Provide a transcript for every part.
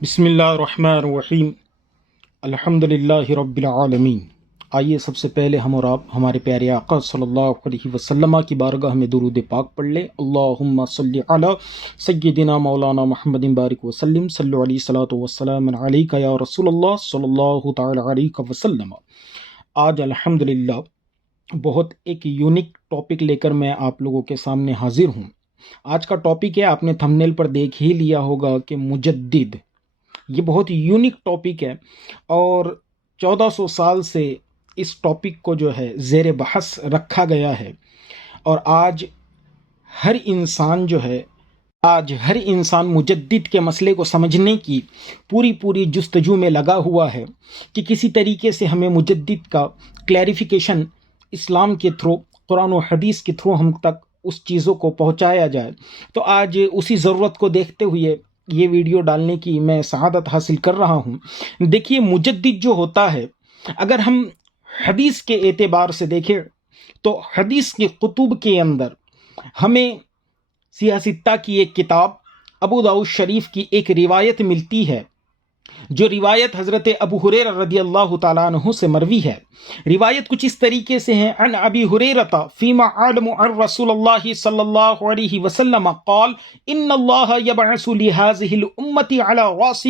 بسم اللہ الرحمن الرحیم الحمدللہ رب العالمین۔ آئیے سب سے پہلے ہم اور آپ ہمارے پیارے آقا صلی اللہ علیہ وسلم کی بارگاہ میں درود پاک پڑھ لیں۔ اللہم صلی علی سیدنا مولانا محمد بارک وسلم، صلی علیہ الصلوۃ والسلام علیک یا رسول اللہ صلی اللہ تعالی علیہ وسلم۔ آج الحمدللہ بہت ایک یونیک ٹاپک لے کر میں آپ لوگوں کے سامنے حاضر ہوں۔ آج کا ٹاپک ہے، آپ نے تھمبنیل پر دیکھ ہی لیا ہوگا کہ مجدد۔ یہ بہت یونیک ٹاپک ہے اور 1400 سال سے اس ٹاپک کو جو ہے زیر بحث رکھا گیا ہے، اور آج ہر انسان مجدد کے مسئلے کو سمجھنے کی پوری جستجو میں لگا ہوا ہے کہ کسی طریقے سے ہمیں مجدد کا کلیریفیکیشن اسلام کے تھرو، قرآن و حدیث کے تھرو ہم تک اس چیزوں کو پہنچایا جائے۔ تو آج اسی ضرورت کو دیکھتے ہوئے یہ ویڈیو ڈالنے کی میں سعادت حاصل کر رہا ہوں۔ دیکھیے، مجدد جو ہوتا ہے، اگر ہم حدیث کے اعتبار سے دیکھیں تو حدیث کی کتب کے اندر ہمیں سیاستہ کی ایک کتاب، ابو داؤد شریف کی ایک روایت ملتی ہے، جو روایت حضرت ابو ہریرہ رضی اللہ تعالیٰ عنہ سے مروی ہے۔ روایت کچھ اس طریقے سے ہے: عن ابی ہریرہ فیما علم عن رسول اللہ صلی اللہ علیہ وسلم قال ان اللہ یبعث لہذه الامة على راس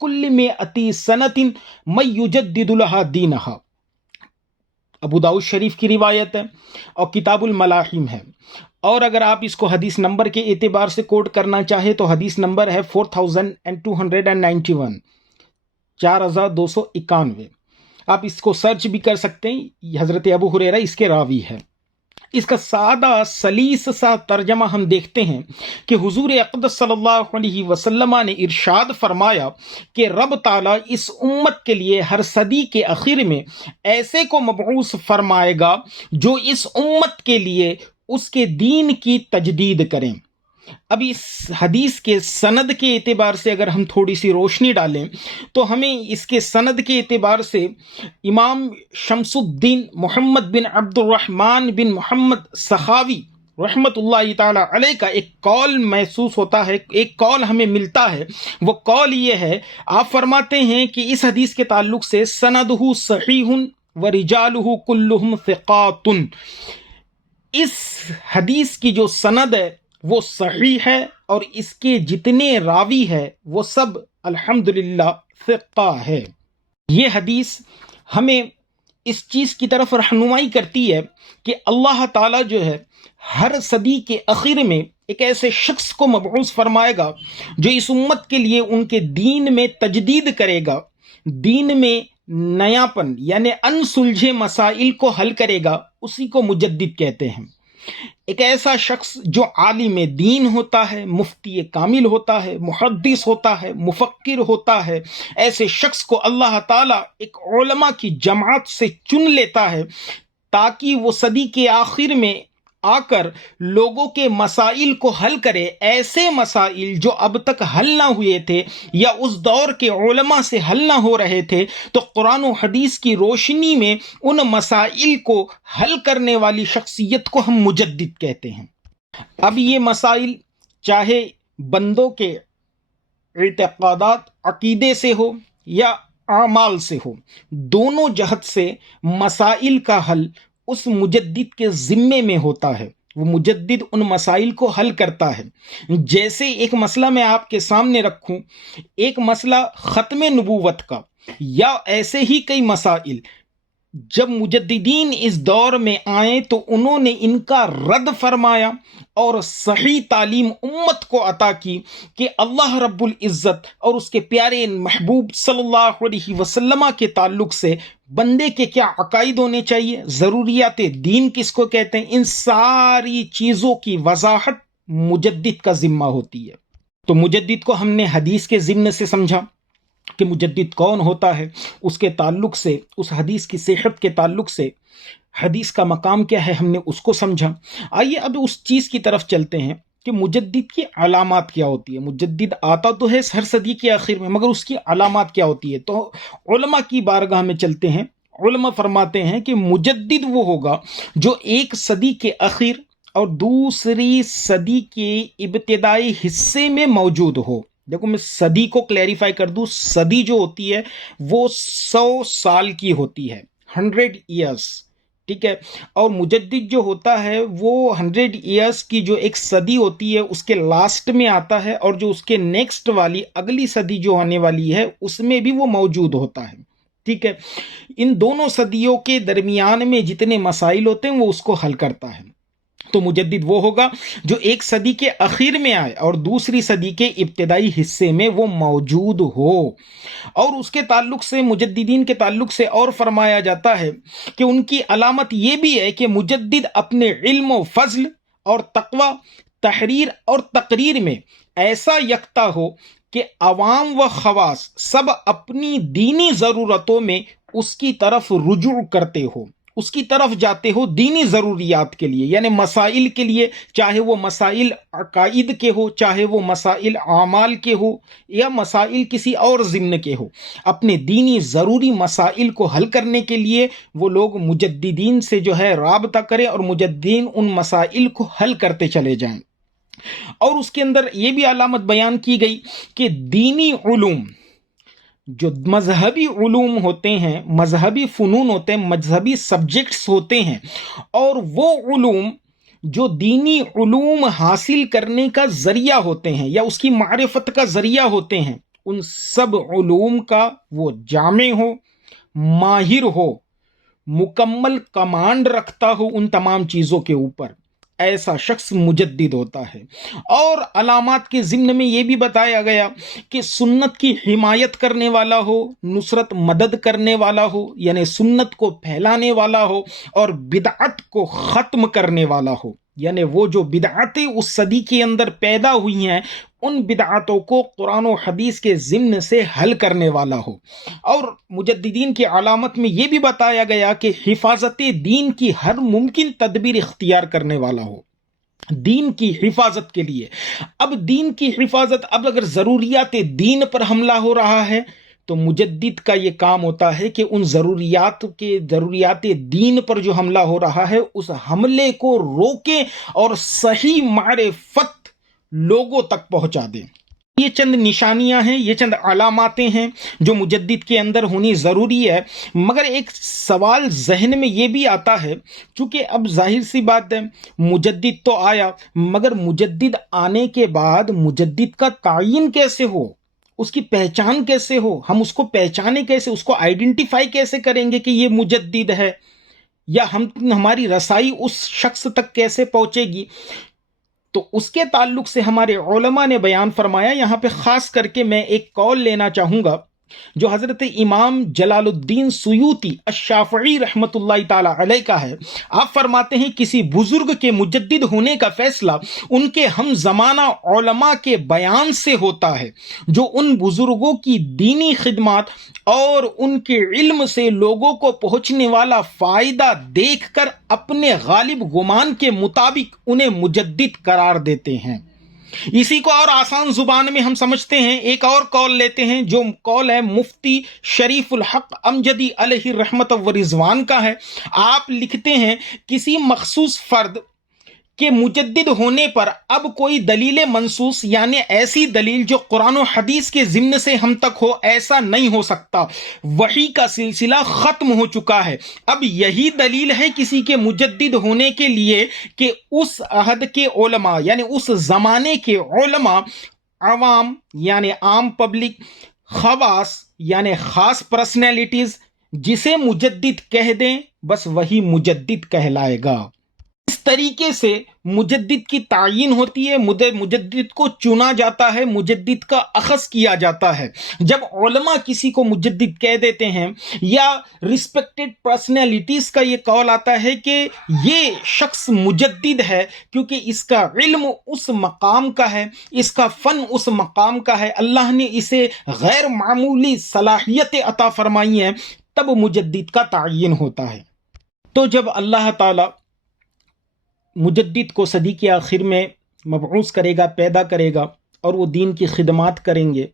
كل 100 سنة من یجدد لها دینها۔ ابو داؤد شریف کی روایت ہے اور کتاب الملاحم ہے، اور اگر آپ اس کو حدیث نمبر کے اعتبار سے کوٹ کرنا چاہے تو حدیث نمبر ہے 4291، 4291۔ آپ اس کو سرچ بھی کر سکتے ہیں، یہ حضرت ابو ہریرہ اس کے راوی ہے۔ اس کا سادہ سلیس سا ترجمہ ہم دیکھتے ہیں کہ حضور اقدس صلی اللہ علیہ وسلم نے ارشاد فرمایا کہ رب تعالیٰ اس امت کے لیے ہر صدی کے اخیر میں ایسے کو مبعوث فرمائے گا جو اس امت کے لیے اس کے دین کی تجدید کریں۔ اب اس حدیث کے سند کے اعتبار سے اگر ہم تھوڑی سی روشنی ڈالیں تو ہمیں اس کے سند کے اعتبار سے امام شمس الدین محمد بن عبد الرحمن بن محمد سخاوی رحمت اللہ تعالی علیہ کا ایک قول محسوس ہوتا ہے، ایک قول ہمیں ملتا ہے۔ وہ قول یہ ہے، آپ فرماتے ہیں کہ اس حدیث کے تعلق سے سندہ صحیح ورجالہ کلہم ثقات۔ اس حدیث کی جو سند ہے وہ صحیح ہے، اور اس کے جتنے راوی ہے وہ سب الحمدللہ ثقہ ہے۔ یہ حدیث ہمیں اس چیز کی طرف رہنمائی کرتی ہے کہ اللہ تعالیٰ جو ہے ہر صدی کے آخر میں ایک ایسے شخص کو مبعوث فرمائے گا جو اس امت کے لیے ان کے دین میں تجدید کرے گا، دین میں نیاپن یعنی انسلجھے مسائل کو حل کرے گا، اسی کو مجدد کہتے ہیں۔ ایک ایسا شخص جو عالم دین ہوتا ہے، مفتی کامل ہوتا ہے، محدث ہوتا ہے، مفکر ہوتا ہے، ایسے شخص کو اللہ تعالیٰ ایک علماء کی جماعت سے چن لیتا ہے تاکہ وہ صدی کے آخر میں آ کر لوگوں کے مسائل کو حل کرے، ایسے مسائل جو اب تک حل نہ ہوئے تھے یا اس دور کے علماء سے حل نہ ہو رہے تھے، تو قرآن و حدیث کی روشنی میں ان مسائل کو حل کرنے والی شخصیت کو ہم مجدد کہتے ہیں۔ اب یہ مسائل چاہے بندوں کے اعتقادات، عقیدے سے ہو یا اعمال سے ہو، دونوں جہت سے مسائل کا حل اس مجدد کے ذمے میں ہوتا ہے۔ وہ مجدد ان مسائل کو حل کرتا ہے۔ جیسے ایک مسئلہ میں آپ کے سامنے رکھوں، ایک مسئلہ ختم نبوت کا، یا ایسے ہی کئی مسائل، جب مجددین اس دور میں آئے تو انہوں نے ان کا رد فرمایا اور صحیح تعلیم امت کو عطا کی کہ اللہ رب العزت اور اس کے پیارے محبوب صلی اللہ علیہ وسلم کے تعلق سے بندے کے کیا عقائد ہونے چاہیے، ضروریات دین کس کو کہتے ہیں، ان ساری چیزوں کی وضاحت مجدد کا ذمہ ہوتی ہے۔ تو مجدد کو ہم نے حدیث کے ضمن سے سمجھا کہ مجدد کون ہوتا ہے، اس کے تعلق سے، اس حدیث کی صحت کے تعلق سے حدیث کا مقام کیا ہے، ہم نے اس کو سمجھا۔ آئیے اب اس چیز کی طرف چلتے ہیں کہ مجدد کی علامات کیا ہوتی ہے۔ مجدد آتا تو ہے ہر صدی کے آخر میں، مگر اس کی علامات کیا ہوتی ہے؟ تو علماء کی بارگاہ میں چلتے ہیں۔ علماء فرماتے ہیں کہ مجدد وہ ہوگا جو ایک صدی کے آخر اور دوسری صدی کے ابتدائی حصے میں موجود ہو۔ دیکھو میں صدی کو کلیریفائی کر دوں، صدی جو ہوتی ہے وہ 100 سال کی ہوتی ہے، 100 ایئرس، ٹھیک ہے، اور مجدد جو ہوتا ہے وہ 100 ایئرس کی جو ایک صدی ہوتی ہے اس کے لاسٹ میں آتا ہے، اور جو اس کے نیکسٹ والی اگلی صدی جو آنے والی ہے اس میں بھی وہ موجود ہوتا ہے، ٹھیک ہے۔ ان دونوں صدیوں کے درمیان میں جتنے مسائل ہوتے ہیں وہ اس کو حل کرتا ہے۔ تو مجدد وہ ہوگا جو ایک صدی کے اخیر میں آئے اور دوسری صدی کے ابتدائی حصے میں وہ موجود ہو۔ اور اس کے تعلق سے، مجددین کے تعلق سے اور فرمایا جاتا ہے کہ ان کی علامت یہ بھی ہے کہ مجدد اپنے علم و فضل اور تقوی، تحریر اور تقریر میں ایسا یکتا ہو کہ عوام و خواص سب اپنی دینی ضرورتوں میں اس کی طرف رجوع کرتے ہو، اس کی طرف جاتے ہو دینی ضروریات کے لیے، یعنی مسائل کے لیے، چاہے وہ مسائل عقائد کے ہو، چاہے وہ مسائل اعمال کے ہو، یا مسائل کسی اور ضمن کے ہو، اپنے دینی ضروری مسائل کو حل کرنے کے لیے وہ لوگ مجددین سے جو ہے رابطہ کریں اور مجددین ان مسائل کو حل کرتے چلے جائیں۔ اور اس کے اندر یہ بھی علامت بیان کی گئی کہ دینی علوم، جو مذہبی علوم ہوتے ہیں، مذہبی فنون ہوتے ہیں، مذہبی سبجیکٹس ہوتے ہیں، اور وہ علوم جو دینی علوم حاصل کرنے کا ذریعہ ہوتے ہیں یا اس کی معرفت کا ذریعہ ہوتے ہیں، ان سب علوم کا وہ جامع ہو، ماہر ہو، مکمل کمانڈ رکھتا ہو ان تمام چیزوں کے اوپر، ایسا شخص مجدد ہوتا ہے۔ اور علامات کے ضمن میں یہ بھی بتایا گیا کہ سنت کی حمایت کرنے والا ہو، نصرت مدد کرنے والا ہو، یعنی سنت کو پھیلانے والا ہو، اور بدعت کو ختم کرنے والا ہو، یعنی وہ جو بدعتیں اس صدی کے اندر پیدا ہوئی ہیں ان بدعتوں کو قرآن و حدیث کے ضمن سے حل کرنے والا ہو۔ اور مجددین کی علامت میں یہ بھی بتایا گیا کہ حفاظت دین کی ہر ممکن تدبیر اختیار کرنے والا ہو، دین کی حفاظت کے لیے۔ اب دین کی حفاظت، اب اگر ضروریات دین پر حملہ ہو رہا ہے تو مجدد کا یہ کام ہوتا ہے کہ ان ضروریات دین پر جو حملہ ہو رہا ہے اس حملے کو روکیں اور صحیح معرفت لوگوں تک پہنچا دیں۔ یہ چند نشانیاں ہیں، یہ چند علاماتیں ہیں جو مجدد کے اندر ہونی ضروری ہے۔ مگر ایک سوال ذہن میں یہ بھی آتا ہے، چونکہ اب ظاہر سی بات ہے مجدد تو آیا، مگر مجدد آنے کے بعد مجدد کا تعین کیسے ہو، اس کی پہچان کیسے ہو، ہم اس کو پہچانے کیسے، اس کو آئیڈینٹیفائی کیسے کریں گے کہ یہ مجدد ہے، یا ہماری رسائی اس شخص تک کیسے پہنچے گی؟ تو اس کے تعلق سے ہمارے علماء نے بیان فرمایا، یہاں پہ خاص کر کے میں ایک قول لینا چاہوں گا جو حضرت امام جلال الدین سیوطی الشافعی رحمت اللہ تعالی علیہ کا ہے۔ آپ فرماتے ہیں کسی بزرگ کے مجدد ہونے کا فیصلہ ان کے ہم زمانہ علماء کے بیان سے ہوتا ہے، جو ان بزرگوں کی دینی خدمات اور ان کے علم سے لوگوں کو پہنچنے والا فائدہ دیکھ کر اپنے غالب گمان کے مطابق انہیں مجدد قرار دیتے ہیں۔ اسی کو اور آسان زبان میں ہم سمجھتے ہیں، ایک اور قول لیتے ہیں جو قول ہے مفتی شریف الحق امجدی علیہ رحمت و رضوان کا ہے۔ آپ لکھتے ہیں کسی مخصوص فرد کے مجدد ہونے پر اب کوئی دلیل منصوص، یعنی ایسی دلیل جو قرآن و حدیث کے ضمن سے ہم تک ہو، ایسا نہیں ہو سکتا، وحی کا سلسلہ ختم ہو چکا ہے۔ اب یہی دلیل ہے کسی کے مجدد ہونے کے لیے کہ اس عہد کے علماء، یعنی اس زمانے کے علماء، عوام یعنی عام پبلک، خواص یعنی خاص پرسنالٹیز، جسے مجدد کہہ دیں بس وہی مجدد کہلائے گا۔ اس طریقے سے مجدد کی تعین ہوتی ہے، مجدد کو چنا جاتا ہے، مجدد کا اخذ کیا جاتا ہے۔ جب علماء کسی کو مجدد کہہ دیتے ہیں یا ریسپیکٹڈ پرسنالٹیز کا یہ قول آتا ہے کہ یہ شخص مجدد ہے کیونکہ اس کا علم اس مقام کا ہے، اس کا فن اس مقام کا ہے، اللہ نے اسے غیر معمولی صلاحیت عطا فرمائی ہے، تب مجدد کا تعین ہوتا ہے۔ تو جب اللہ تعالی مجدد کو صدی کے آخر میں مبعوث کرے گا، پیدا کرے گا، اور وہ دین کی خدمات کریں گے،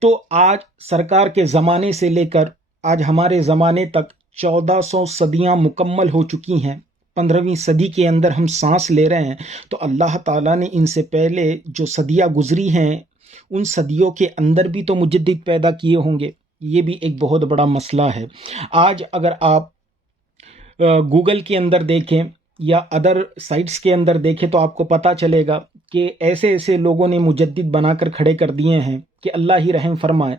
تو آج سرکار کے زمانے سے لے کر آج ہمارے زمانے تک 1400 صدیاں مکمل ہو چکی ہیں۔ 15ویں صدی کے اندر ہم سانس لے رہے ہیں، تو اللہ تعالیٰ نے ان سے پہلے جو صدیاں گزری ہیں ان صدیوں کے اندر بھی تو مجدد پیدا کیے ہوں گے. یہ بھی ایک بہت بڑا مسئلہ ہے. آج اگر آپ گوگل کے اندر دیکھیں یا ادر سائٹس کے اندر دیکھیں تو آپ کو پتہ چلے گا کہ ایسے ایسے لوگوں نے مجدد بنا کر کھڑے کر دیے ہیں کہ اللہ ہی رحم فرمائے،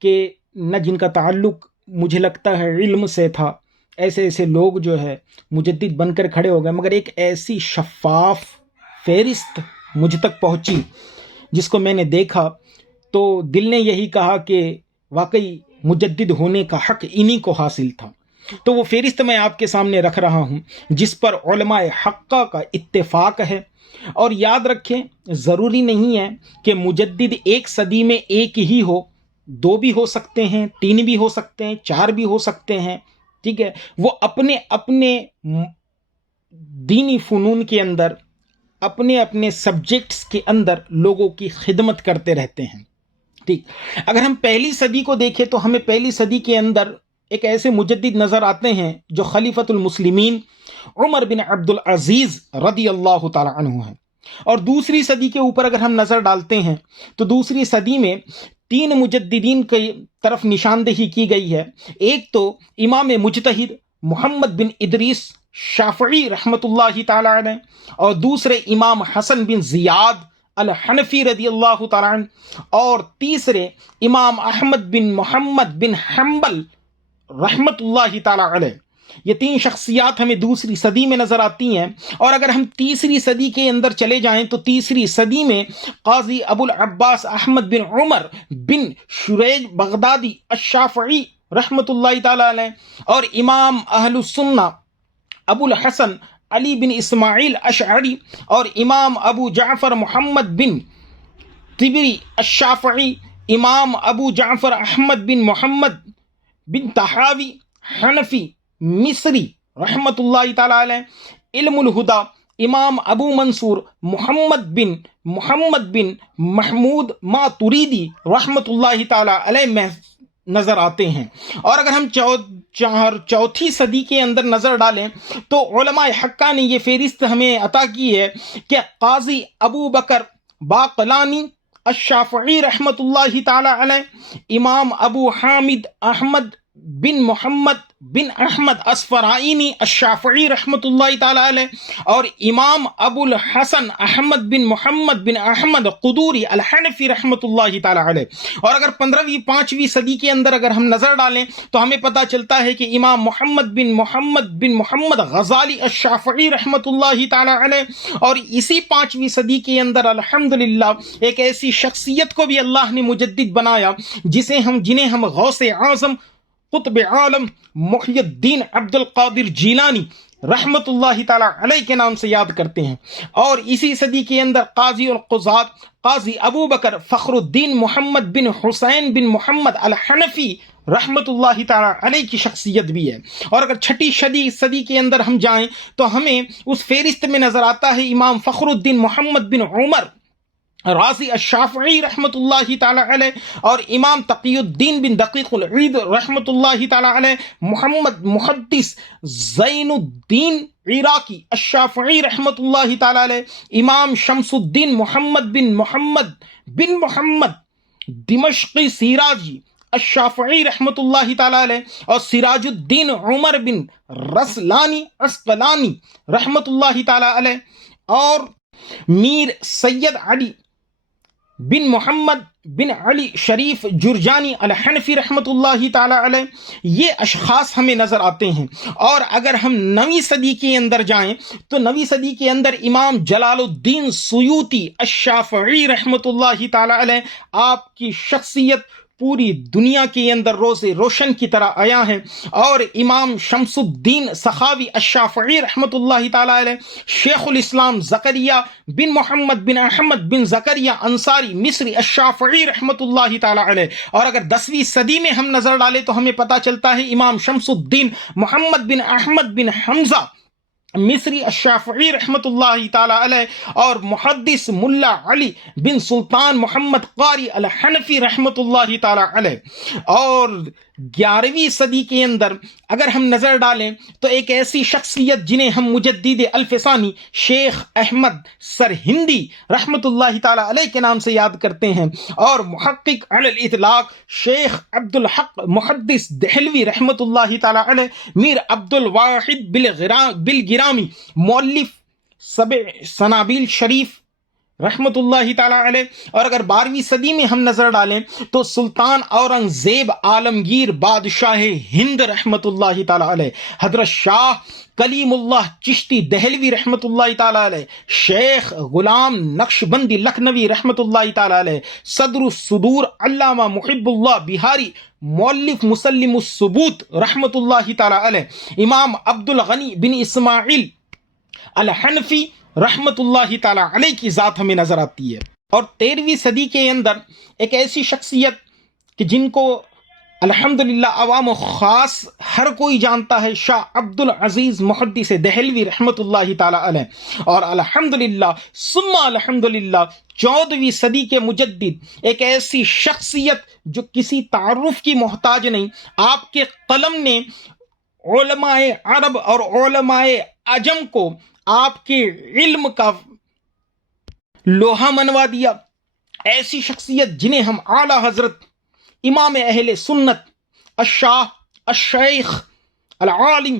کہ نہ جن کا تعلق مجھے لگتا ہے علم سے تھا، ایسے ایسے لوگ جو ہے مجدد بن کر کھڑے ہو گئے. مگر ایک ایسی شفاف فہرست مجھ تک پہنچی جس کو میں نے دیکھا تو دل نے یہی کہا کہ واقعی مجدد ہونے کا حق انہی کو حاصل تھا. تو وہ فہرست میں آپ کے سامنے رکھ رہا ہوں جس پر علماء حقہ کا اتفاق ہے. اور یاد رکھیں، ضروری نہیں ہے کہ مجدد ایک صدی میں ایک ہی ہو، 2 بھی ہو سکتے ہیں، 3 بھی ہو سکتے ہیں، 4 بھی ہو سکتے ہیں. ٹھیک ہے، وہ اپنے اپنے دینی فنون کے اندر، اپنے اپنے سبجیکٹس کے اندر لوگوں کی خدمت کرتے رہتے ہیں. ٹھیک، اگر ہم پہلی صدی کو دیکھیں تو ہمیں پہلی صدی کے اندر ایک ایسے مجدد نظر آتے ہیں جو خلیفۃ المسلمین عمر بن عبد العزیز رضی اللہ تعالی عنہ ہیں. اور دوسری صدی کے اوپر اگر ہم نظر ڈالتے ہیں تو دوسری صدی میں 3 مجددین کی طرف نشاندہی کی گئی ہے. ایک تو امام مجتہد محمد بن ادریس شافعی رحمۃ اللہ تعالی علیہ، اور دوسرے امام حسن بن زیاد الحنفی رضی اللہ تعالی عنہ، اور تیسرے امام احمد بن محمد بن حنبل رحمت اللہ تعالی علیہ. یہ 3 شخصیات ہمیں دوسری صدی میں نظر آتی ہیں. اور اگر ہم تیسری صدی کے اندر چلے جائیں تو تیسری صدی میں قاضی ابو العباس احمد بن عمر بن شریج بغدادی الشافعی رحمت اللہ تعالی علیہ، اور امام اہل السنہ ابو الحسن علی بن اسماعیل اشعری، اور امام ابو جعفر محمد بن طبری الشافعی، امام ابو جعفر احمد بن محمد بن تحاوی حنفی مصری رحمت اللہ تعالی علیہ، علم الہدا امام ابو منصور محمد بن محمود ماتریدی رحمت اللہ تعالی علیہ نظر آتے ہیں. اور اگر ہم چوتھی صدی کے اندر نظر ڈالیں تو علماء حقہ نے یہ فہرست ہمیں عطا کی ہے کہ قاضی ابو بکر باقلانی الشافعی رحمت اللہ تعالی علیہ، امام ابو حامد احمد بن محمد بن احمد اسفرائینی الشافعی رحمت اللہ تعالی علیہ، اور امام ابو الحسن احمد بن محمد بن احمد قدوری الحنفی رحمت اللہ تعالی علیہ. اور اگر 15ویں 5ویں صدی کے اندر اگر ہم نظر ڈالیں تو ہمیں پتہ چلتا ہے کہ امام محمد بن محمد غزالی الشافعی رحمت اللہ تعالی علیہ. اور اسی 5ویں صدی کے اندر الحمدللہ ایک ایسی شخصیت کو بھی اللہ نے مجدد بنایا جنہیں ہم غوث اعظم قطب عالم محی الدین عبد القادر جیلانی رحمت اللہ تعالی علیہ کے نام سے یاد کرتے ہیں. اور اسی صدی کے اندر قاضی القضات قاضی ابو بکر فخر الدین محمد بن حسین بن محمد الحنفی رحمت اللہ تعالی علیہ کی شخصیت بھی ہے. اور اگر چھٹی صدی کے اندر ہم جائیں تو ہمیں اس فہرست میں نظر آتا ہے امام فخر الدین محمد بن عمر راضی الشافعی رحمت اللہ تعالی علیہ، اور امام تقی الدین بن دقیق العید رحمت اللہ تعالی علیہ، محمد محدث زین الدین عراقی الشافعی رحمت اللہ تعالی علیہ، امام شمس الدین محمد بن محمد دمشقی سیراجی الشافعی رحمت اللہ تعالی علیہ، اور سراج الدین عمر بن رسلانی عسقلانی رحمت اللہ تعالی علیہ، اور میر سید علی بن محمد بن علی شریف جرجانی الحنفی رحمت اللہ تعالی علیہ. یہ اشخاص ہمیں نظر آتے ہیں. اور اگر ہم 9ویں صدی کے اندر جائیں تو 9ویں صدی کے اندر امام جلال الدین سیوطی الشافعی رحمت اللہ تعالی علیہ، آپ کی شخصیت پوری دنیا کے اندر روز روشن کی طرح آیا ہے. اور امام شمس الدین سخاوی الشافعی رحمت اللہ تعالی علیہ، شیخ الاسلام زکریا بن محمد بن احمد بن زکریا انصاری مصری الشافعی رحمت اللہ تعالی علیہ. اور اگر 10ویں صدی میں ہم نظر ڈالیں تو ہمیں پتہ چلتا ہے امام شمس الدین محمد بن احمد بن حمزہ مصری الشافعی رحمت اللہ تعالی علیہ، اور محدث ملا علی بن سلطان محمد قاری الحنفی رحمت اللہ تعالی علیہ. اور 11ویں صدی کے اندر اگر ہم نظر ڈالیں تو ایک ایسی شخصیت جنہیں ہم مجدد الفسانی شیخ احمد سرہندی رحمۃ اللہ تعالی علیہ کے نام سے یاد کرتے ہیں، اور محقق علی الاطلاق شیخ عبد الحق محدث دہلوی رحمۃ اللہ تعالی علیہ، میر عبد الواحد بالگرامی مؤلف سبع سنابیل شریف رحمۃ اللہ تعالی علیہ، اور اگر 12ویں صدی میں ہم نظر ڈالیں تو سلطان اورنگزیب عالمگیر بادشاہ ہند رحمۃ اللہ تعالی علیہ، حضرت شاہ کلیم اللہ چشتی دہلوی رحمۃ اللہ تعالی علیہ، شیخ غلام نقشبندی لکھنوی رحمۃ اللہ تعالی علیہ، صدر الصدور علامہ محب اللہ بہاری مؤلف مسلم الثبوت رحمۃ اللہ تعالی علیہ، امام عبد الغنی بن اسماعیل الحنفی رحمت اللہ تعالی علیہ کی ذات ہمیں نظر آتی ہے۔ اور 13ویں صدی کے اندر ایک ایسی شخصیت کہ جن کو الحمدللہ عوام و خاص ہر کوئی جانتا ہے، شاہ عبد العزیز محدث دہلوی رحمت اللہ تعالی علیہ، اور الحمدللہ ثم الحمدللہ 14ویں صدی کے مجدد ایک ایسی شخصیت جو کسی تعارف کی محتاج نہیں، آپ کے قلم نے علماء عرب اور علماء عجم کو آپ کے علم کا لوہا منوا دیا، ایسی شخصیت جنہیں ہم اعلیٰ حضرت امام اہل سنت الشاہ الشیخ العالم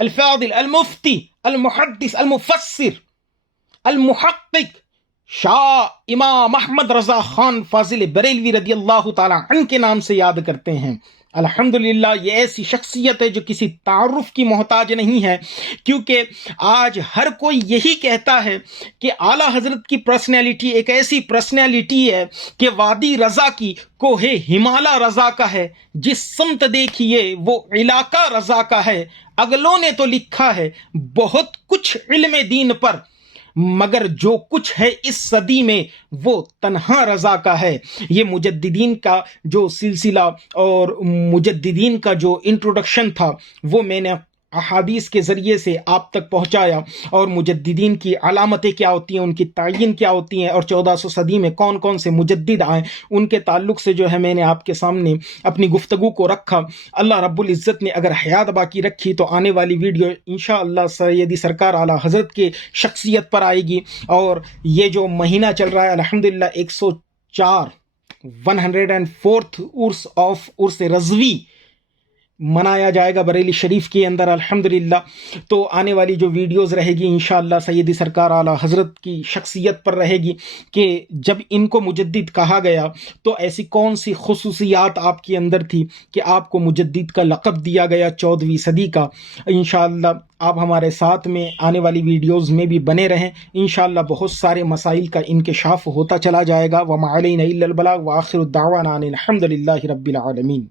الفاضل المفتی المحدث المفسر المحقق شاہ امام احمد رضا خان فاضل بریلوی رضی اللہ تعالی عنہ کے نام سے یاد کرتے ہیں۔ الحمدللہ یہ ایسی شخصیت ہے جو کسی تعارف کی محتاج نہیں ہے، کیونکہ آج ہر کوئی یہی کہتا ہے کہ اعلیٰ حضرت کی پرسنالٹی ایک ایسی پرسنالٹی ہے کہ وادی رضا کی کوہ ہمالا رضا کا ہے، جس سمت دیکھیے وہ علاقہ رضا کا ہے، اگلوں نے تو لکھا ہے بہت کچھ علم دین پر، مگر جو کچھ ہے اس صدی میں وہ تنہا رضا کا ہے۔ یہ مجددین کا جو سلسلہ اور مجددین کا جو انٹروڈکشن تھا وہ میں نے احادیث کے ذریعے سے آپ تک پہنچایا، اور مجددین کی علامتیں کیا ہوتی ہیں، ان کی تعین کیا ہوتی ہیں، اور 1400 صدی میں کون کون سے مجدد آئے، ان کے تعلق سے جو ہے میں نے آپ کے سامنے اپنی گفتگو کو رکھا۔ اللہ رب العزت نے اگر حیات باقی رکھی تو آنے والی ویڈیو انشاءاللہ سیدی سرکار اعلیٰ حضرت کے شخصیت پر آئے گی، اور یہ جو مہینہ چل رہا ہے الحمدللہ 104 عرس رضوی منایا جائے گا بریلی شریف کے اندر الحمدللہ، تو آنے والی جو ویڈیوز رہے گی انشاءاللہ سیدی سرکار اعلیٰ حضرت کی شخصیت پر رہے گی کہ جب ان کو مجدد کہا گیا تو ایسی کون سی خصوصیات آپ کے اندر تھی کہ آپ کو مجدد کا لقب دیا گیا 14ویں صدی کا۔ انشاءاللہ آپ ہمارے ساتھ میں آنے والی ویڈیوز میں بھی بنے رہیں، انشاءاللہ بہت سارے مسائل کا انکشاف ہوتا چلا جائے گا۔ وما علینا الا البلاغ وآخر الدعوانا ان الحمد للہ رب العالمین۔